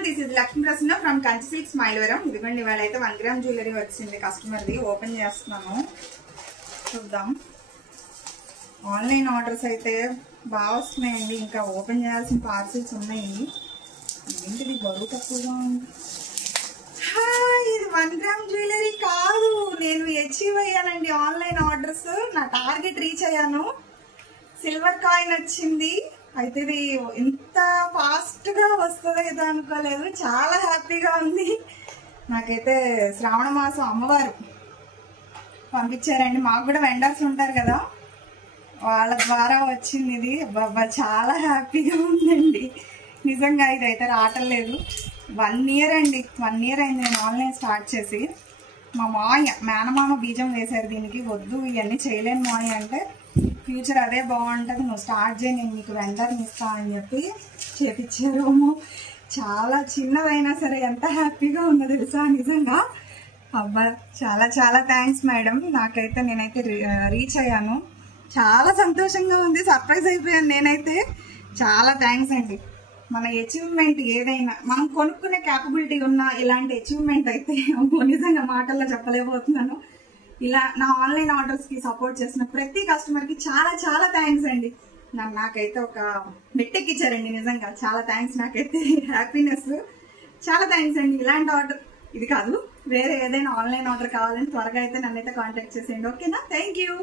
everyone, this is Lakshmi Prasanna from Kanchi Silk Smilevaram. ఇదిగోండి ఇవాళ అయితే 1 గ్రామ్ జ్యువెలరీ వచ్చింది కస్టమర్ది. ఓపెన్ చేస్తున్నాను, చూద్దాం. ఆన్లైన్ ఆర్డర్స్ అయితే బాగా వస్తున్నాయండి. ఇంకా ఓపెన్ చేయాల్సిన పార్సిల్స్ ఉన్నాయి. ఏంటిది బరువు తక్కువగా ఉంది. ఇది 1 గ్రామ్ జ్యువెలరీ కాదు, నేను అచీవ్ అయ్యానండి ఆన్లైన్ ఆర్డర్స్. నా టార్గెట్ రీచ్ అయ్యాను. సిల్వర్ కాయిన్ వచ్చింది. అయితే ఇది ఇంత ఫాస్ట్గా వస్తుందో ఏదో అనుకోలేదు. చాలా హ్యాపీగా ఉంది. నాకైతే శ్రావణ మాసం అమ్మవారు పంపించారండి. మాకు కూడా వెండర్స్ ఉంటారు కదా, వాళ్ళ ద్వారా వచ్చింది ఇది. బాబా చాలా హ్యాపీగా ఉందండి నిజంగా. ఇదైతే రావట్లేదు. 1 ఇయర్ అండి, 1 ఇయర్ అయింది నేను ఆన్లైన్ స్టార్ట్ చేసి. మా మేనమామ బీజం వేశారు దీనికి. వద్దు ఇవన్నీ చేయలేను మాయ అంటే, ఫ్యూచర్ అదే బాగుంటుంది, నువ్వు స్టార్ట్ చేయి, నేను నీకు వెండర్ని ఇస్తాను అని చెప్పి చేపించారు. చాలా చిన్నదైనా సరే ఎంత హ్యాపీగా ఉందో తెలుసా నిజంగా. అబ్బా చాలా చాలా థ్యాంక్స్ మేడం. నాకైతే నేనైతే రీచ్ అయ్యాను. చాలా సంతోషంగా ఉంది. సర్ప్రైజ్ అయిపోయాను నేనైతే. చాలా థ్యాంక్స్ అండి. మన అచీవ్మెంట్ ఏదైనా మనం కొనుక్కునే క్యాపబిలిటీ ఉన్న ఇలాంటి అచీవ్మెంట్ అయితే నిజంగా మాటల్లో చెప్పలేకపోతున్నాను. ఇలా నా ఆన్లైన్ ఆర్డర్స్కి సపోర్ట్ చేసిన ప్రతి కస్టమర్కి చాలా చాలా థ్యాంక్స్ అండి. నాకైతే ఒక మెట్టెక్కిచ్చారండి నిజంగా. చాలా థ్యాంక్స్. నాకైతే హ్యాపీనెస్. చాలా థ్యాంక్స్ అండి. ఇలాంటి ఆర్డర్ ఇది కాదు, వేరే ఏదైనా ఆన్లైన్ ఆర్డర్ కావాలని త్వరగా అయితే నన్నైతే కాంటాక్ట్ చేసేయండి. ఓకేనా? Thank you.